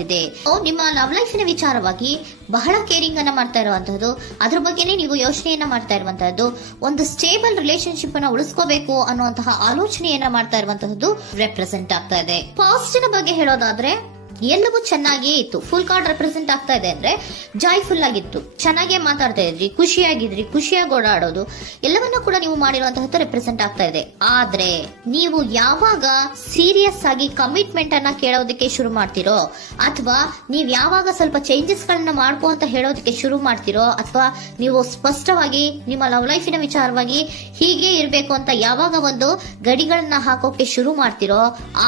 ಬಂದಿದೆ. ನಿಮ್ಮ ಲವ್ ಲೈಫಿನ ವಿಚಾರವಾಗಿ ಬಹಳ ಕೇರಿಂಗ್ ಅನ್ನ ಮಾಡ್ತಾ ಇರುವಂತಹದ್ದು, ಅದ್ರ ಬಗ್ಗೆನೇ ನೀವು ಯೋಚನೆಯನ್ನ ಮಾಡ್ತಾ ಇರುವಂತಹದ್ದು, ಒಂದು ಸ್ಟೇಬಲ್ ರಿಲೇಶನ್ಶಿಪ್ ಅನ್ನ ಉಳಿಸ್ಕೋಬೇಕು ಅನ್ನುವಂತಹ ಆಲೋಚನೆಯನ್ನ ಮಾಡ್ತಾ ಇರುವಂತಹದ್ದು ರೆಪ್ರೆಸೆಂಟ್ ಆಗ್ತಾ ಇದೆ. ಪಾಸಿಟಿವ್ ಬಗ್ಗೆ ಹೇಳೋದಾದ್ರೆ ಎಲ್ಲವೂ ಚೆನ್ನಾಗಿಯೇ ಇತ್ತು. ಫುಲ್ ಕಾರ್ಡ್ ರೆಪ್ರೆಸೆಂಟ್ ಆಗ್ತಾ ಇದೆ ಅಂದ್ರೆ ಜಾಯ್ಫುಲ್ ಆಗಿತ್ತು, ಚೆನ್ನಾಗೇ ಮಾತಾಡ್ತಾ ಇದ್ರಿ, ಖುಷಿಯಾಗಿದ್ರಿ, ಖುಷಿಯಾಗಿ ಓಡಾಡೋದು ಎಲ್ಲವನ್ನ ಕೂಡ ನೀವು ಮಾಡಿರುವಂತಹದ್ದು ರೆಪ್ರೆಸೆಂಟ್ ಆಗ್ತಾ ಇದೆ. ಆದ್ರೆ ನೀವು ಯಾವಾಗ ಸೀರಿಯಸ್ ಆಗಿ ಕಮಿಟ್ಮೆಂಟ್ ಅನ್ನ ಕೇಳೋದಕ್ಕೆ ಶುರು ಮಾಡ್ತಿರೋ, ಅಥವಾ ನೀವ್ ಯಾವಾಗ ಸ್ವಲ್ಪ ಚೇಂಜಸ್ ಗಳನ್ನ ಮಾಡ್ಕೋ ಅಂತ ಹೇಳೋದಕ್ಕೆ ಶುರು ಮಾಡ್ತಿರೋ, ಅಥವಾ ನೀವು ಸ್ಪಷ್ಟವಾಗಿ ನಿಮ್ಮ ಲವ್ ಲೈಫಿನ ವಿಚಾರವಾಗಿ ಹೀಗೆ ಇರಬೇಕು ಅಂತ ಯಾವಾಗ ಒಂದು ಗಡಿಗಳನ್ನ ಹಾಕೋಕೆ ಶುರು ಮಾಡ್ತಿರೋ,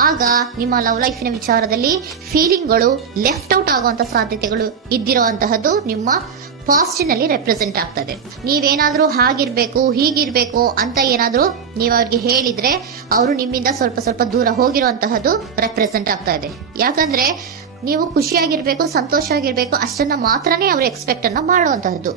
ಆಗ ನಿಮ್ಮ ಲವ್ ಲೈಫಿನ ವಿಚಾರದಲ್ಲಿ ಫೀಲಿಂಗ್ಗಳು ಲೆಫ್ಟ್ ಔಟ್ ಆಗುವಂತ ಸಾಧ್ಯತೆಗಳು ಇದ್ದಿರುವಂತಹದ್ದು ನಿಮ್ಮ ಪಾಸ್ಟ್ ನಲ್ಲಿ ರೆಪ್ರೆಸೆಂಟ್ ಆಗ್ತದೆ. ನೀವೇನಾದ್ರೂ ಹಾಗಿರ್ಬೇಕು ಹೀಗಿರ್ಬೇಕು ಅಂತ ಏನಾದ್ರೂ ನೀವು ಅವ್ರಿಗೆ ಹೇಳಿದ್ರೆ ಅವರು ನಿಮ್ಮಿಂದ ಸ್ವಲ್ಪ ಸ್ವಲ್ಪ ದೂರ ಹೋಗಿರುವಂತಹದ್ದು ರೆಪ್ರೆಸೆಂಟ್ ಆಗ್ತಾ ಇದೆ. ಯಾಕಂದ್ರೆ ನೀವು ಖುಷಿಯಾಗಿರ್ಬೇಕು, ಸಂತೋಷವಾಗಿರ್ಬೇಕು ಅಷ್ಟನ್ನ ಮಾತ್ರನೇ ಅವರು ಎಕ್ಸ್ಪೆಕ್ಟ್ ಅನ್ನ ಮಾಡುವಂತಹದ್ದು.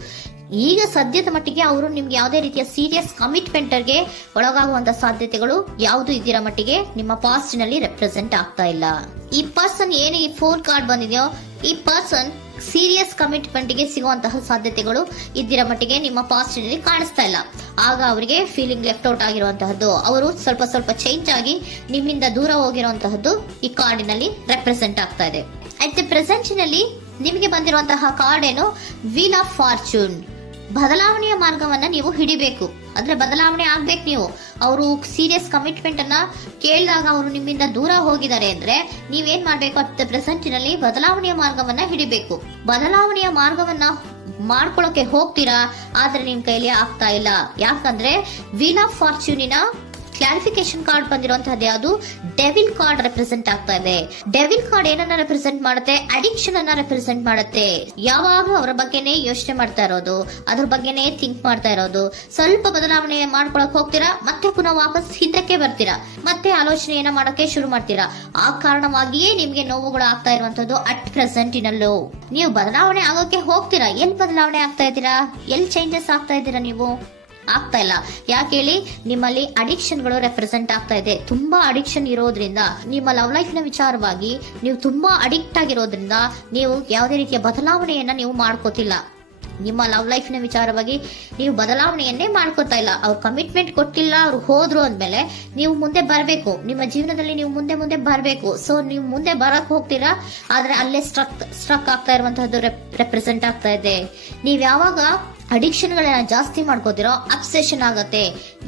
ಈಗ ಸದ್ಯದ ಮಟ್ಟಿಗೆ ಅವರು ನಿಮ್ಗೆ ಯಾವುದೇ ರೀತಿಯ ಸೀರಿಯಸ್ ಕಮಿಟ್ಮೆಂಟ್ ಗೆ ಒಳಗಾಗುವಂತ ಸಾಧ್ಯತೆಗಳು ಯಾವುದು ಇದ್ದೀರಾ ಮಟ್ಟಿಗೆ ನಿಮ್ಮ ಪಾಸ್ಟ್ ನಲ್ಲಿ ರೆಪ್ರೆಸೆಂಟ್ ಆಗ್ತಾ ಇಲ್ಲ. ಈ ಪರ್ಸನ್ ಏನು ಈ 4 ಕಾರ್ಡ್ ಬಂದಿದೆಯೋ, ಈ ಪರ್ಸನ್ ಸೀರಿಯಸ್ ಕಮಿಟ್ಮೆಂಟ್ ಗೆ ಸಿಗುವಂತಹ ಸಾಧ್ಯತೆಗಳು ಇದ್ದಿರ ಮಟ್ಟಿಗೆ ನಿಮ್ಮ ಪಾಸ್ಟ್ ನಲ್ಲಿ ಕಾಣಿಸ್ತಾ ಇಲ್ಲ. ಆಗ ಅವರಿಗೆ ಫೀಲಿಂಗ್ ಲೆಫ್ಟ್ ಔಟ್ ಆಗಿರುವಂತಹದ್ದು, ಅವರು ಸ್ವಲ್ಪ ಸ್ವಲ್ಪ ಚೇಂಜ್ ಆಗಿ ನಿಮ್ಮಿಂದ ದೂರ ಹೋಗಿರುವಂತಹದ್ದು ಈ ಕಾರ್ಡಿನಲ್ಲಿ ರೆಪ್ರೆಸೆಂಟ್ ಆಗ್ತಾ ಇದೆ. ಅಟ್ ದ ಪ್ರೆಸೆಂಟ್ ನಲ್ಲಿ ನಿಮಗೆ ಬಂದಿರುವಂತಹ ಕಾರ್ಡ್ ಏನು, ವೀಲ್ ಆಫ್ ಫಾರ್ಚೂನ್. ಬದಲಾವಣೆಯ ಮಾರ್ಗವನ್ನ ನೀವು ಹಿಡಿಬೇಕು, ಅಂದ್ರೆ ಬದಲಾವಣೆ ಆಗ್ಬೇಕು. ನೀವು ಅವರು ಸೀರಿಯಸ್ ಕಮಿಟ್ಮೆಂಟ್ ಅನ್ನ ಕೇಳಿದಾಗ ಅವರು ನಿಮ್ಮಿಂದ ದೂರ ಹೋಗಿದ್ದಾರೆ ಅಂದ್ರೆ ನೀವೇನ್ ಮಾಡ್ಬೇಕು, ಅಟ್ ದ ಪ್ರೆಸೆಂಟ್ ನಲ್ಲಿ ಬದಲಾವಣೆಯ ಮಾರ್ಗವನ್ನ ಹಿಡಿಬೇಕು. ಬದಲಾವಣೆಯ ಮಾರ್ಗವನ್ನ ಮಾಡ್ಕೊಳಕ್ಕೆ ಹೋಗ್ತೀರಾ, ಆದ್ರೆ ನಿಮ್ ಕೈಲಿ ಆಗ್ತಾ ಇಲ್ಲ. ಯಾಕಂದ್ರೆ ವೀಲ್ ಆಫ್ ಫಾರ್ಚೂನಿನ ಕ್ಲಾರಿಫಿಕೇಶನ್ ಕಾರ್ಡ್ ಬಂದಿರುವಂತಹದ್ದು ಯಾವುದು, ಡೆವಿಲ್ ಕಾರ್ಡ್ ರೆಪ್ರೆಸೆಂಟ್ ಆಗ್ತಾ ಇದೆ. ಡೆವಿಲ್ ಕಾರ್ಡ್ ಏನನ್ನ ರೆಪ್ರೆಸೆಂಟ್ ಮಾಡುತ್ತೆ, ಅಡಿಕ್ಷನ್ ಅನ್ನ ರೆಪ್ರೆಸೆಂಟ್ ಮಾಡುತ್ತೆ. ಯಾವಾಗ ಅವರ ಬಗ್ಗೆನೇ ಯೋಚನೆ ಮಾಡ್ತಾ ಇರೋದು, ಅದ್ರ ಬಗ್ಗೆನೇ ಥಿಂಕ್ ಮಾಡ್ತಾ ಇರೋದು, ಸ್ವಲ್ಪ ಬದಲಾವಣೆ ಮಾಡ್ಕೊಳಕ್ ಹೋಗ್ತೀರಾ, ಮತ್ತೆ ಪುನಃ ವಾಪಸ್ ಹಿಂದಕ್ಕೆ ಬರ್ತೀರಾ, ಮತ್ತೆ ಆಲೋಚನೆಯನ್ನ ಮಾಡಕ್ಕೆ ಶುರು ಮಾಡ್ತೀರಾ. ಆ ಕಾರಣವಾಗಿಯೇ ನಿಮ್ಗೆ ನೋವುಗಳು ಆಗ್ತಾ ಇರುವಂತದ್ದು ಅಟ್ ಪ್ರೆಸೆಂಟ್ ಇನಲ್ಲೂ. ನೀವು ಬದಲಾವಣೆ ಆಗೋಕೆ ಹೋಗ್ತೀರಾ, ಎಲ್ಲಿ ಬದಲಾವಣೆ ಆಗ್ತಾ ಇದ್ದೀರಾ, ಎಲ್ಲಿ ಚೇಂಜಸ್ ಆಗ್ತಾ ಇದ್ದೀರಾ, ನೀವು ಆಗ್ತಾ ಇಲ್ಲ. ಯಾಕೆ ಹೇಳಿ, ನಿಮ್ಮಲ್ಲಿ ಅಡಿಕ್ಷನ್ ಗಳು ರೆಪ್ರೆಸೆಂಟ್ ಆಗ್ತಾ ಇದೆ. ತುಂಬಾ ಅಡಿಕ್ಷನ್ ಇರೋದ್ರಿಂದ, ನಿಮ್ಮ ಲವ್ ಲೈಫ್ ನ ವಿಚಾರವಾಗಿ ನೀವು ತುಂಬಾ ಅಡಿಕ್ಟ್ ಆಗಿರೋದ್ರಿಂದ ನೀವು ಯಾವುದೇ ರೀತಿಯ ಬದಲಾವಣೆಯನ್ನ ನೀವು ಮಾಡ್ಕೋತಿಲ್ಲ. ನಿಮ್ಮ ಲವ್ ಲೈಫ್ ನ ವಿಚಾರವಾಗಿ ನೀವು ಬದಲಾವಣೆಯನ್ನೇ ಮಾಡ್ಕೋತಾ ಇಲ್ಲ. ಅವ್ರು ಕಮಿಟ್ಮೆಂಟ್ ಕೊಟ್ಟಿಲ್ಲ, ಅವ್ರು ಹೋದ್ರು ಅಂದ್ಮೇಲೆ ನೀವು ಮುಂದೆ ಬರಬೇಕು, ನಿಮ್ಮ ಜೀವನದಲ್ಲಿ ನೀವು ಮುಂದೆ ಮುಂದೆ ಬರಬೇಕು. ಸೊ ನೀವು ಮುಂದೆ ಬರಕ್ ಹೋಗ್ತೀರಾ, ಆದ್ರೆ ಅಲ್ಲೇ ಸ್ಟ್ರಕ್ ಆಗ್ತಾ ಇರುವಂತಹದ್ದು ರೆಪ್ರೆಸೆಂಟ್ ಆಗ್ತಾ ಇದೆ. ನೀವ್ ಯಾವಾಗ ಅಡಿಕ್ಷನ್ ಗಳನ್ನ ಜಾಸ್ತಿ ಮಾಡ್ಕೋತಿರೋ ಅಬ್ಸೆಷನ್ ಆಗತ್ತೆ.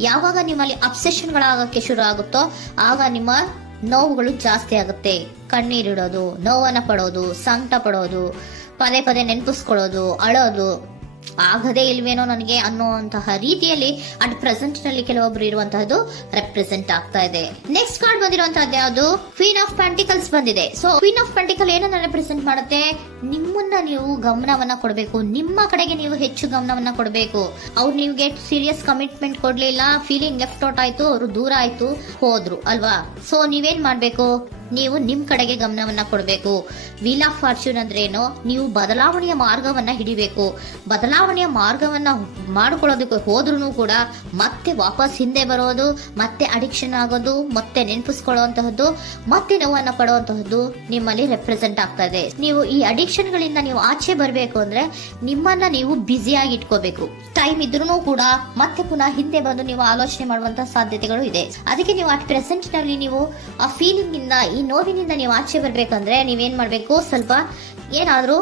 ಯಾವಾಗ ನಿಮ್ಮಲ್ಲಿ ಅಬ್ಸೆಷನ್ ಗಳಾಗಕ್ಕೆ ಶುರು ಆಗುತ್ತೋ ಆಗ ನಿಮ್ಮ ನೋವುಗಳು ಜಾಸ್ತಿ ಆಗುತ್ತೆ. ಕಣ್ಣೀರಿಡೋದು, ನೋವನ್ನ ಪಡೋದು, ಸಂಕಟ ಪಡೋದು, ಪದೇ ಪದೇ ನೆನಪಿಸ್ಕೊಳ್ಳೋದು, ಅಳೋದು, ಆಗದೇ ಇಲ್ವೇನೋ ನನಗೆ ಅನ್ನುವಂತಹ ರೀತಿಯಲ್ಲಿ ಅಟ್ ಪ್ರೆಸೆಂಟ್ ನಲ್ಲಿ ಕೆಲವೊಬ್ರು ಇರುವಂತಹದ್ದು ರೆಪ್ರೆಸೆಂಟ್ ಆಗ್ತಾ ಇದೆ. ನೆಕ್ಸ್ಟ್ ಕಾರ್ಡ್ ಬಂದಿರುವಂತಹದ್ದು ಯಾವುದು, ಕ್ವೀನ್ ಆಫ್ ಪೆಂಟಿಕಲ್ಸ್ ಬಂದಿದೆ. ಸೊ ಕ್ವೀನ್ ಆಫ್ ಪೆಂಟಿಕಲ್ ಏನನ್ನ ರೆಪ್ರೆಸೆಂಟ್ ಮಾಡುತ್ತೆ, ನಿಮ್ಮನ್ನ ನೀವು ಗಮನವನ್ನ ಕೊಡಬೇಕು, ನಿಮ್ಮ ಕಡೆಗೆ ನೀವು ಹೆಚ್ಚು ಗಮನವನ್ನ ಕೊಡಬೇಕು. ಅವ್ರು ನಿಮ್ಗೆ ಸೀರಿಯಸ್ ಕಮಿಟ್ಮೆಂಟ್ ಕೊಡ್ಲಿಲ್ಲ, ಫೀಲಿಂಗ್ ಲೆಫ್ಟ್ ಔಟ್ ಆಯ್ತು, ಅವರು ದೂರ ಆಯ್ತು, ಹೋದ್ರು ಅಲ್ವಾ. ಸೊ ನೀವೇನ್ ಮಾಡ್ಬೇಕು, ನೀವು ನಿಮ್ ಕಡೆಗೆ ಗಮನವನ್ನ ಕೊಡಬೇಕು. ವೀಲ್ ಆಫ್ ಫಾರ್ಚೂನ್ ಅಂದ್ರೆ ಏನು, ನೀವು ಬದಲಾವಣೆಯ ಮಾರ್ಗವನ್ನ ಹಿಡಿಬೇಕು. ಬದಲಾವಣೆಯ ಮಾರ್ಗವನ್ನ ಮಾಡ್ಕೊಳ್ಳೋದಕ್ಕೆ ಹೋದ್ರೂ ಕೂಡ ಮತ್ತೆ ವಾಪಸ್ ಹಿಂದೆ ಬರೋದು, ಮತ್ತೆ ಅಡಿಕ್ಷನ್ ಆಗೋದು, ಮತ್ತೆ ನೆನಪಿಸ್ಕೊಳ್ಳುವಂತಹದ್ದು, ಮತ್ತೆ ನೋವನ್ನ ಪಡುವಂತಹದ್ದು ನಿಮ್ಮಲ್ಲಿ ರೆಪ್ರೆಸೆಂಟ್ ಆಗ್ತಾ ಇದೆ. ನೀವು ಈ ಅಡಿಕ್ಷನ್ ಗಳಿಂದ ನೀವು ಆಚೆ ಬರಬೇಕು ಅಂದ್ರೆ ನಿಮ್ಮನ್ನ ನೀವು ಬ್ಯುಸಿಯಾಗಿ ಇಟ್ಕೋಬೇಕು. ಟೈಮ್ ಇದ್ರೂ ಕೂಡ ಮತ್ತೆ ಪುನಃ ಹಿಂದೆ ಬಂದು ನೀವು ಆಲೋಚನೆ ಮಾಡುವಂತಹ ಸಾಧ್ಯತೆಗಳು ಇದೆ. ಅದಕ್ಕೆ ನೀವು ಅಟ್ ಪ್ರೆಸೆಂಟ್ ನಲ್ಲಿ ನೀವು ಆ ಫೀಲಿಂಗ್ ಇಂದ, ಈ ನೋವಿನಿಂದ ನೀವು ಆಚೆ ಬರ್ಬೇಕಂದ್ರೆ ನೀವೇನ್ ಮಾಡ್ಬೇಕು, ಸ್ವಲ್ಪ ಏನಾದ್ರೂ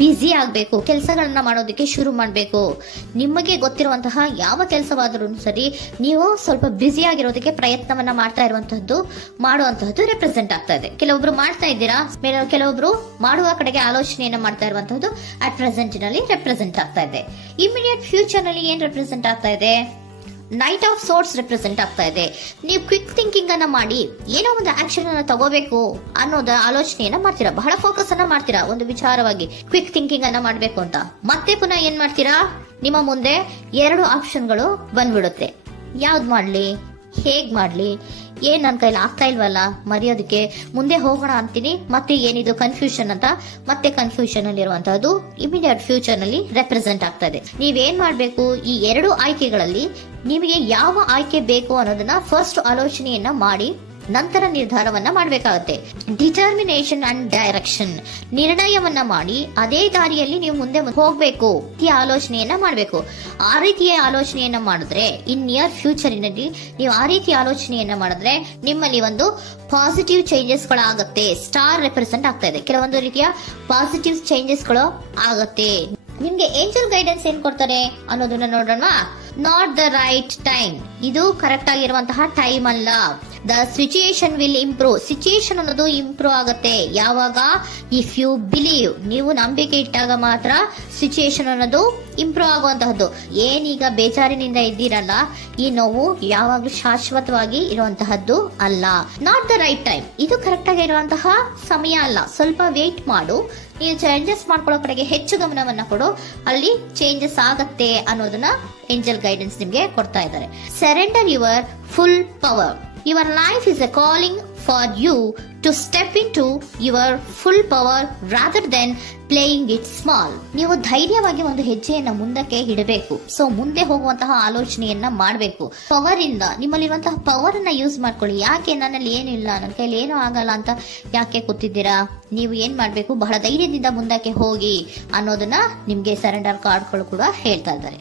ಬ್ಯುಸಿ ಆಗ್ಬೇಕು, ಕೆಲಸಗಳನ್ನ ಮಾಡೋದಕ್ಕೆ ಶುರು ಮಾಡ್ಬೇಕು. ನಿಮಗೆ ಗೊತ್ತಿರುವಂತಹ ಯಾವ ಕೆಲಸವಾದ್ರೂ ಸರಿ, ನೀವು ಸ್ವಲ್ಪ ಬ್ಯುಸಿ ಆಗಿರೋದಕ್ಕೆ ಪ್ರಯತ್ನವನ್ನ ಮಾಡ್ತಾ ಇರುವಂತಹದ್ದು, ಮಾಡುವಂತಹದ್ದು ರೆಪ್ರೆಸೆಂಟ್ ಆಗ್ತಾ ಇದೆ. ಕೆಲವೊಬ್ರು ಮಾಡ್ತಾ ಇದ್ದೀರಾ, ಕೆಲವೊಬ್ರು ಮಾಡುವ ಕಡೆಗೆ ಆಲೋಚನೆಯನ್ನ ಮಾಡ್ತಾ ಇರುವಂತಹದ್ದು ಅಟ್ ಪ್ರೆಸೆಂಟ್ ನಲ್ಲಿ ರೆಪ್ರೆಸೆಂಟ್ ಆಗ್ತಾ ಇದೆ. ಇಮಿಡಿಯೇಟ್ ಫ್ಯೂಚರ್ ನಲ್ಲಿ ಏನ್ ರೆಪ್ರೆಸೆಂಟ್ ಆಗ್ತಾ ಇದೆ, ನೈಟ್ ಆಫ್ ಸೋರ್ಟ್ಸ್ ರೆಪ್ರೆಸೆಂಟ್ ಆಗ್ತಾ ಇದೆ. ನೀವು ಕ್ವಿಕ್ ಥಿಂಕಿಂಗ್ ಅನ್ನ ಮಾಡಿ ಏನೋ ಒಂದು ಆಕ್ಷನ್ ಅನ್ನ ತಗೋಬೇಕು ಅನ್ನೋದ ಆಲೋಚನೆಯನ್ನ ಮಾಡ್ತೀರಾ, ಬಹಳ ಫೋಕಸ್ ಅನ್ನ ಮಾಡ್ತೀರಾ ಒಂದು ವಿಚಾರವಾಗಿ, ಕ್ವಿಕ್ ಥಿಂಕಿಂಗ್ ಅನ್ನ ಮಾಡ್ಬೇಕು ಅಂತ. ಮತ್ತೆ ಪುನಃ ಏನ್ ಮಾಡ್ತೀರಾ, ನಿಮ್ಮ ಮುಂದೆ 2 ಆಪ್ಷನ್ಗಳು ಬಂದ್ಬಿಡುತ್ತೆ. ಯಾವ್ದು ಮಾಡ್ಲಿ, ಹೇಗ್ ಮಾಡ್ಲಿ, ಏನ್ ನನ್ನ ಕೈಲಿ ಆಗ್ತಾ ಇಲ್ವಲ್ಲ ಮರೆಯೋದಕ್ಕೆ, ಮುಂದೆ ಹೋಗೋಣ ಅಂತೀನಿ, ಮತ್ತೆ ಏನಿದು ಕನ್ಫ್ಯೂಷನ್ ಅಂತ ಮತ್ತೆ ಕನ್ಫ್ಯೂಷನ್ ಅಲ್ಲಿ ಇರುವಂತಹದ್ದು ಇಮಿಡಿಯೇಟ್ ಫ್ಯೂಚರ್ ನಲ್ಲಿ ರೆಪ್ರೆಸೆಂಟ್ ಆಗ್ತಾ ಇದೆ. ನೀವೇನ್ ಮಾಡ್ಬೇಕು, ಈ 2 ಆಯ್ಕೆಗಳಲ್ಲಿ ನಿಮಗೆ ಯಾವ ಆಯ್ಕೆ ಬೇಕು ಅನ್ನೋದನ್ನ ಫಸ್ಟ್ ಆಲೋಚನೆಯನ್ನ ಮಾಡಿ ನಂತರ ನಿರ್ಧಾರವನ್ನ ಮಾಡಬೇಕಾಗುತ್ತೆ. ಡಿಟರ್ಮಿನೇಷನ್ ಅಂಡ್ ಡೈರೆಕ್ಷನ್, ನಿರ್ಣಯವನ್ನ ಮಾಡಿ ಅದೇ ದಾರಿಯಲ್ಲಿ ನೀವು ಮುಂದೆ ಹೋಗ್ಬೇಕು ಈ ಆಲೋಚನೆಯನ್ನ ಮಾಡಬೇಕು. ಆ ರೀತಿಯ ಆಲೋಚನೆಯನ್ನ ಮಾಡಿದ್ರೆ ಇನ್ ನಿಯರ್ ಫ್ಯೂಚರಿನಲ್ಲಿ ನೀವು ಆ ರೀತಿಯ ಆಲೋಚನೆಯನ್ನ ಮಾಡಿದ್ರೆ ನಿಮ್ಮಲ್ಲಿ ಒಂದು ಪಾಸಿಟಿವ್ ಚೇಂಜಸ್ ಗಳು ಆಗುತ್ತೆ. ಸ್ಟಾರ್ ರೆಪ್ರೆಸೆಂಟ್ ಆಗ್ತಾ ಇದೆ, ಕೆಲವೊಂದು ರೀತಿಯ ಪಾಸಿಟಿವ್ ಚೇಂಜಸ್ ಗಳು ಆಗುತ್ತೆ. ನಿಮ್ಗೆ ಏಂಜಲ್ ಗೈಡೆನ್ಸ್ ಏನ್ ಕೊಡ್ತಾರೆ ಅನ್ನೋದನ್ನ ನೋಡೋಣ. ನಾಟ್ ದ ರೈಟ್ ಟೈಮ್, ಇದು ಕರೆಕ್ಟ್ ಆಗಿರುವಂತಹ ಟೈಮ್ ಅಲ್ಲ. The situation will improve, situation ಅನ್ನೋದು ಇಂಪ್ರೂವ್ ಆಗುತ್ತೆ ಯಾವಾಗ, ಇಫ್ ಯು ಬಿಲೀವ್, ನೀವು ನಂಬಿಕೆ ಇಟ್ಟಾಗ ಮಾತ್ರ ಸಿಚುಯೇಷನ್ ಅನ್ನೋದು ಇಂಪ್ರೂವ್ ಆಗುವಂತಹದ್ದು. ಏನೀಗ ಬೇಜಾರಿನಿಂದ ಇದ್ದೀರಲ್ಲ, ಈ ನೋವು ಯಾವಾಗ್ಲೂ ಶಾಶ್ವತವಾಗಿ ಇರುವಂತಹದ್ದು ಅಲ್ಲ. ನಾಟ್ ದ ರೈಟ್ ಟೈಮ್, ಇದು ಕರೆಕ್ಟ್ ಆಗಿರುವಂತಹ ಸಮಯ ಅಲ್ಲ, ಸ್ವಲ್ಪ ವೇಟ್ ಮಾಡು, ನೀವು ಚೇಂಜಸ್ ಮಾಡ್ಕೊಳ್ಳೋ ಕಡೆಗೆ ಹೆಚ್ಚು ಗಮನವನ್ನ ಕೊಡು, ಅಲ್ಲಿ ಚೇಂಜಸ್ ಆಗತ್ತೆ ಅನ್ನೋದನ್ನ ಏಂಜಲ್ ಗೈಡೆನ್ಸ್ ನಿಮ್ಗೆ ಕೊಡ್ತಾ ಇದ್ದಾರೆ. Surrender your full power. Your life is a calling for you to step into your full power rather than playing it small. ನೀವು ಧೈರ್ಯವಾಗಿ ಒಂದು ಹೆಜ್ಜೆಯನ್ನ ಮುಂದಕ್ಕೆ ಇಡಬೇಕು. ಸೊ ಮುಂದೆ ಹೋಗುವಂತಹ ಆಲೋಚನೆಯನ್ನ ಮಾಡಬೇಕು. ಪವರ್ ಇಂದ, ನಿಮ್ಮಲ್ಲಿರುವಂತಹ ಪವರ್ ಅನ್ನ ಯೂಸ್ ಮಾಡ್ಕೊಳ್ಳಿ. ಯಾಕೆ ನನ್ನಲ್ಲಿ ಏನು ಇಲ್ಲ, ನನ್ನ ಕೈಲಿ ಏನೂ ಆಗಲ್ಲ ಅಂತ ಯಾಕೆ ಕೂತಿದ್ದೀರಾ? ನೀವು ಏನ್ ಮಾಡ್ಬೇಕು, ಬಹಳ ಧೈರ್ಯದಿಂದ ಮುಂದಕ್ಕೆ ಹೋಗಿ ಅನ್ನೋದನ್ನ ನಿಮ್ಗೆ ಸರೆಂಡರ್ ಕಾರ್ಡ್ಗಳು ಕೂಡ ಹೇಳ್ತಾ ಇದ್ದಾರೆ.